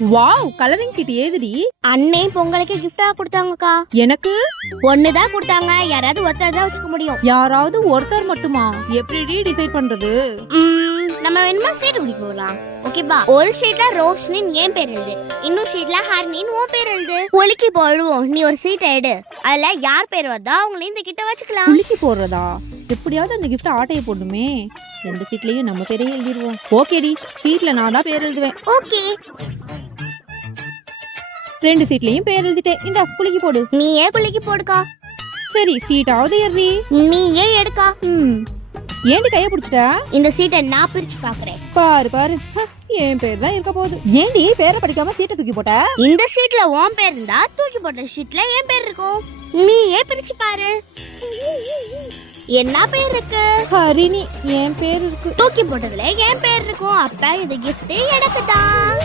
Wow, colouring kit ஏதுடி? அண்ணே பொங்கலுக்கு கிஃப்டா கொடுத்தாங்கக்கா. எனக்கு ஒண்ணுதான் கொடுத்தாங்க, யாராவது ஒருத்தர் தான் வச்சுக்க முடியும். யாராவது ஒருத்தர் மட்டுமா? எப்படி டிசைட் பண்றது? நம்ம வேணுமா சீட் குடி போகலாம். ஓகேவா? ஒரு ஷீட்ல ரோஷினின் என் பேர் எழுது, இன்னொரு ஷீட்ல ஹர்னின் உன் பேர் எழுது. குலுக்கி போடுவோம். நீ ஒரு சீட் எடு, அதுல யார் பேர் வருதோ அவங்களையும் இந்த கிட்ட வச்சுக்கலாம். குலுக்கி போடுறதா? எப்படியாவது அந்த கிஃப்ட் ஆட்டையை போடுமே. 2 சீட்லயும் நம்ம பேரையே எழுதிடுவோம். ஓகேடி, சீட்ல நான் தான் பேர் எழுதுவேன். ஓகே, 2 சீட்லயும் பேர் எழுதிட்டேன். இந்த குலுக்கி போடு. நீயே குலுக்கி போடுக்கா. சரி, சீட்டாவது ஏறி. நீயே எடுக்கா. ஏண்டி கைய பிடிச்சிட்ட? இந்த சீட்டை நான் பிரிச்சு பாக்குறேன். பாரு பாரு, என் பேர் தான் இருக்க போகுது. ஏண்டி பேரை படிக்காம சீட்டை தூக்கி போட்ட? இந்த ஷீட்ல உன் பேர் இருந்தா தூக்கி போட்ட ஷீட்ல என் பேர் இருக்கும். நீயே பிரிச்சு பாரு. என்ன பேர் இருக்கு? ஹரிணி. என் பேர் இருக்கு. தூக்கி போட்டதுல என் பேர் இருக்கும். அப்ப இது கிஃப்ட் எனக்கு தான்.